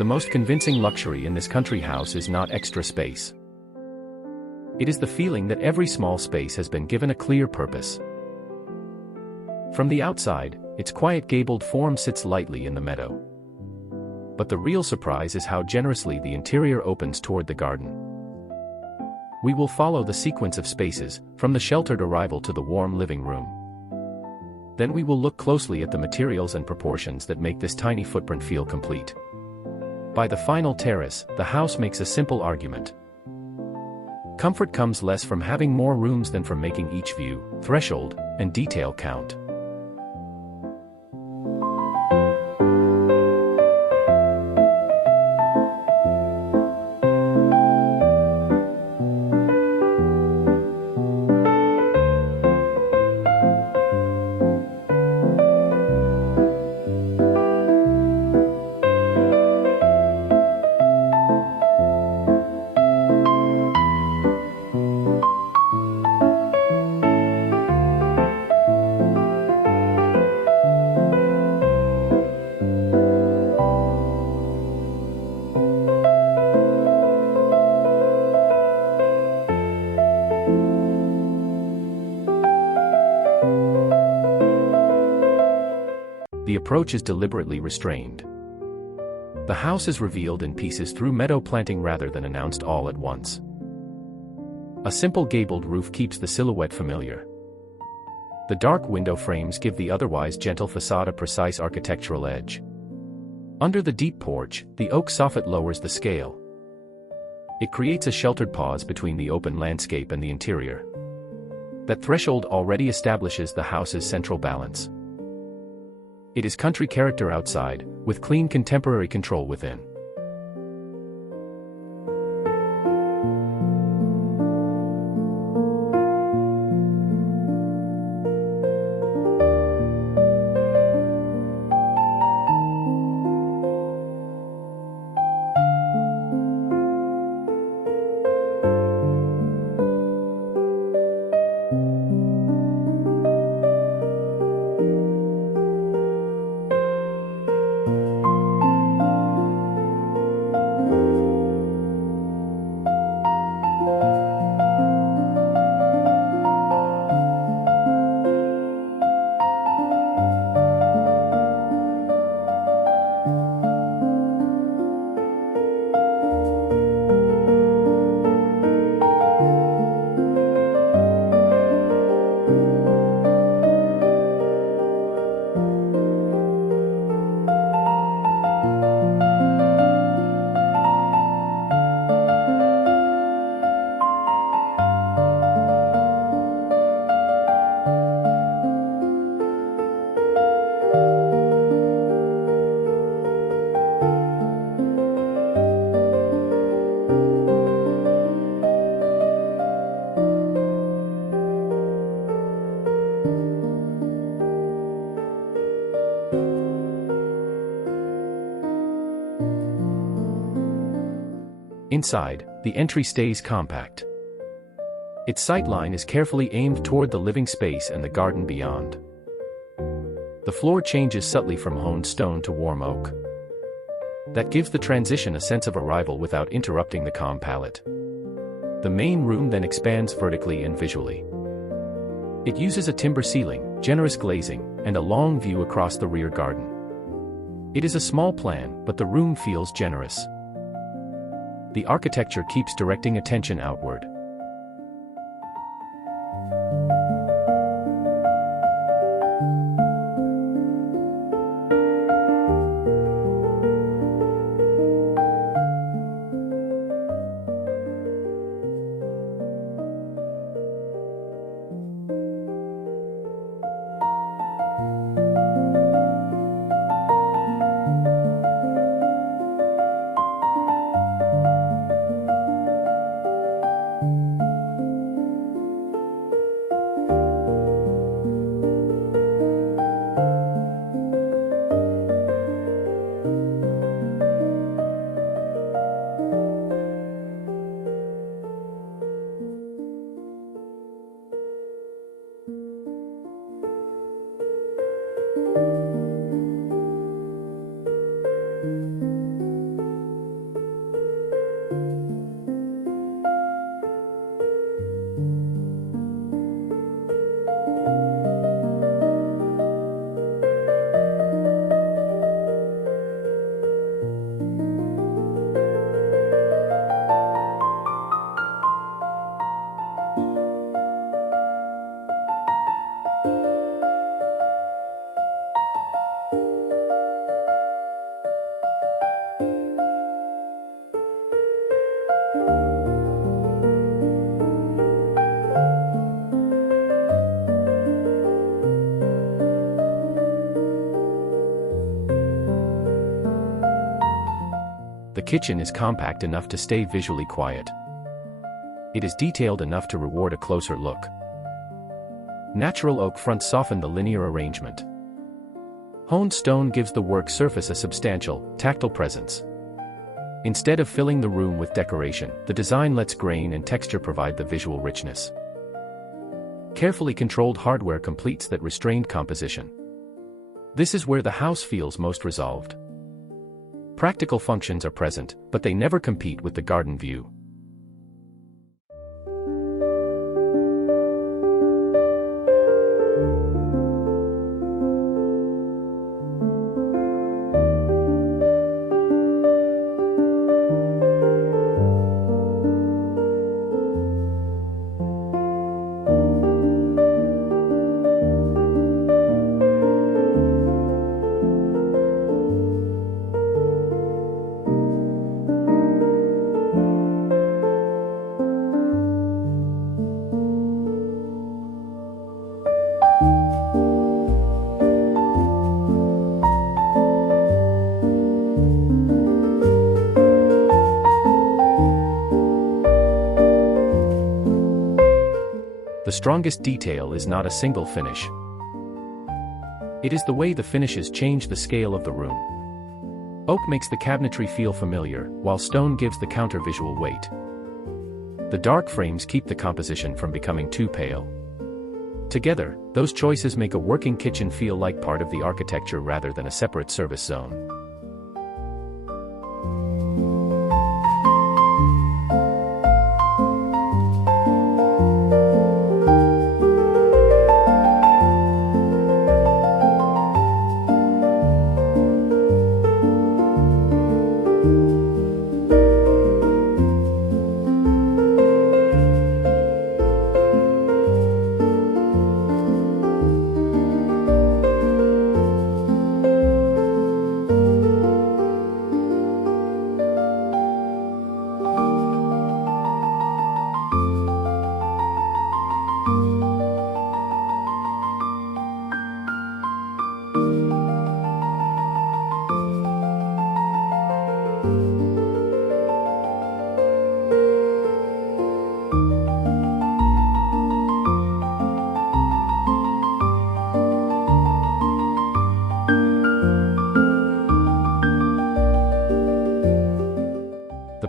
The most convincing luxury in this country house is not extra space. It is the feeling that every small space has been given a clear purpose. From the outside, its quiet gabled form sits lightly in the meadow. But the real surprise is how generously the interior opens toward the garden. We will follow the sequence of spaces, from the sheltered arrival to the warm living room. Then we will look closely at the materials and proportions that make this tiny footprint feel complete. By the final terrace, the house makes a simple argument. Comfort comes less from having more rooms than from making each view, threshold, and detail count. The approach is deliberately restrained. The house is revealed in pieces through meadow planting rather than announced all at once. A simple gabled roof keeps the silhouette familiar. The dark window frames give the otherwise gentle facade a precise architectural edge. Under the deep porch, the oak soffit lowers the scale. It creates a sheltered pause between the open landscape and the interior. That threshold already establishes the house's central balance. It is country character outside, with clean contemporary control within. Inside, the entry stays compact. Its sightline is carefully aimed toward the living space and the garden beyond. The floor changes subtly from honed stone to warm oak. That gives the transition a sense of arrival without interrupting the calm palette. The main room then expands vertically and visually. It uses a timber ceiling, generous glazing, and a long view across the rear garden. It is a small plan, but the room feels generous. The architecture keeps directing attention outward. The kitchen is compact enough to stay visually quiet. It is detailed enough to reward a closer look. Natural oak fronts soften the linear arrangement. Honed stone gives the work surface a substantial, tactile presence. Instead of filling the room with decoration, the design lets grain and texture provide the visual richness. Carefully controlled hardware completes that restrained composition. This is where the house feels most resolved. Practical functions are present, but they never compete with the garden view. The strongest detail is not a single finish. It is the way the finishes change the scale of the room. Oak makes the cabinetry feel familiar, while stone gives the counter-visual weight. The dark frames keep the composition from becoming too pale. Together, those choices make a working kitchen feel like part of the architecture rather than a separate service zone.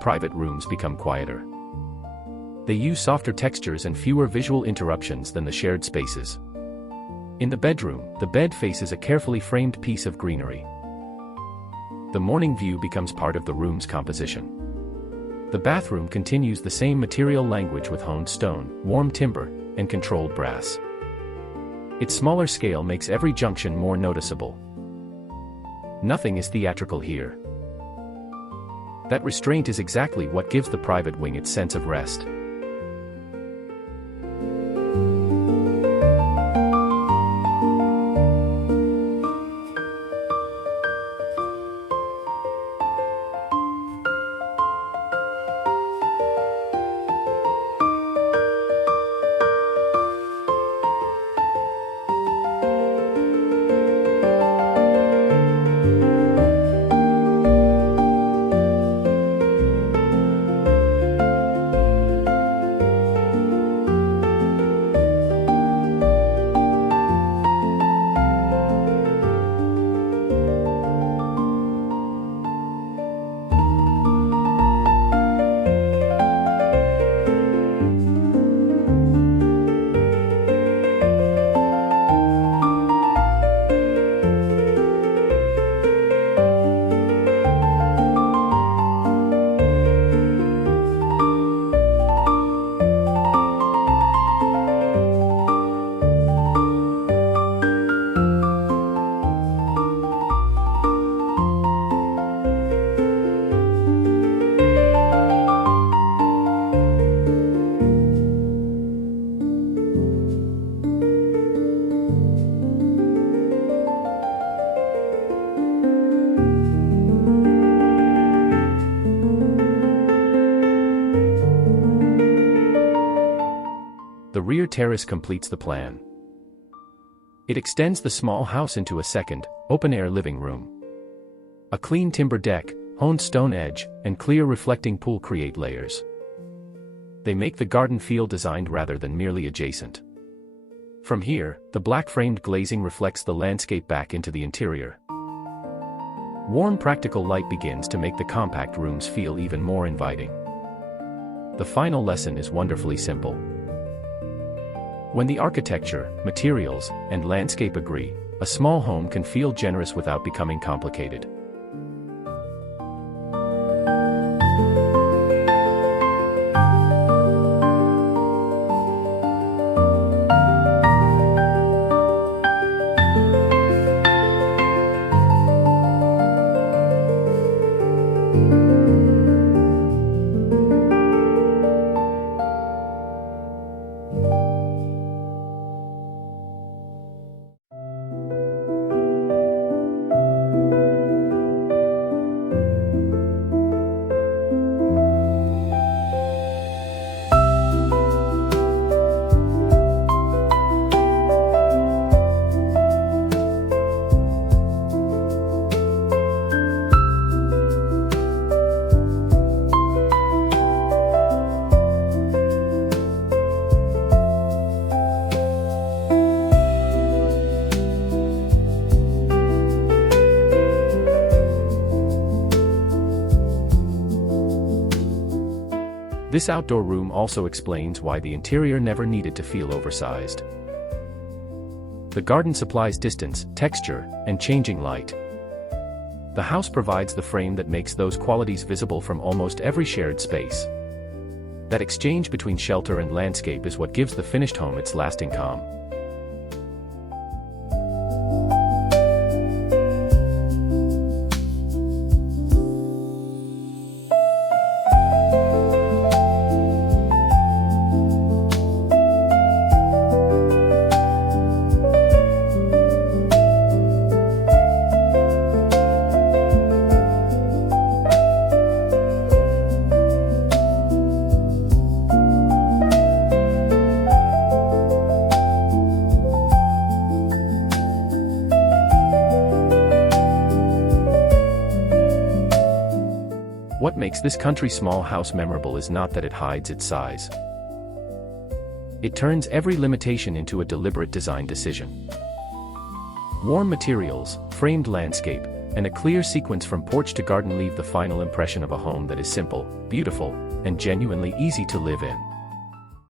Private rooms become quieter. They use softer textures and fewer visual interruptions than the shared spaces. In the bedroom, the bed faces a carefully framed piece of greenery. The morning view becomes part of the room's composition. The bathroom continues the same material language with honed stone, warm timber, and controlled brass. Its smaller scale makes every junction more noticeable. Nothing is theatrical here. That restraint is exactly what gives the private wing its sense of rest. The rear terrace completes the plan. It extends the small house into a second, open-air living room. A clean timber deck, honed stone edge, and clear reflecting pool create layers. They make the garden feel designed rather than merely adjacent. From here, the black framed glazing reflects the landscape back into the interior. Warm practical light begins to make the compact rooms feel even more inviting. The final lesson is wonderfully simple. When the architecture, materials, and landscape agree, a small home can feel generous without becoming complicated. This outdoor room also explains why the interior never needed to feel oversized. The garden supplies distance, texture, and changing light. The house provides the frame that makes those qualities visible from almost every shared space. That exchange between shelter and landscape is what gives the finished home its lasting calm. What makes this country small house memorable is not that it hides its size. It turns every limitation into a deliberate design decision. Warm materials, framed landscape, and a clear sequence from porch to garden leave the final impression of a home that is simple, beautiful, and genuinely easy to live in.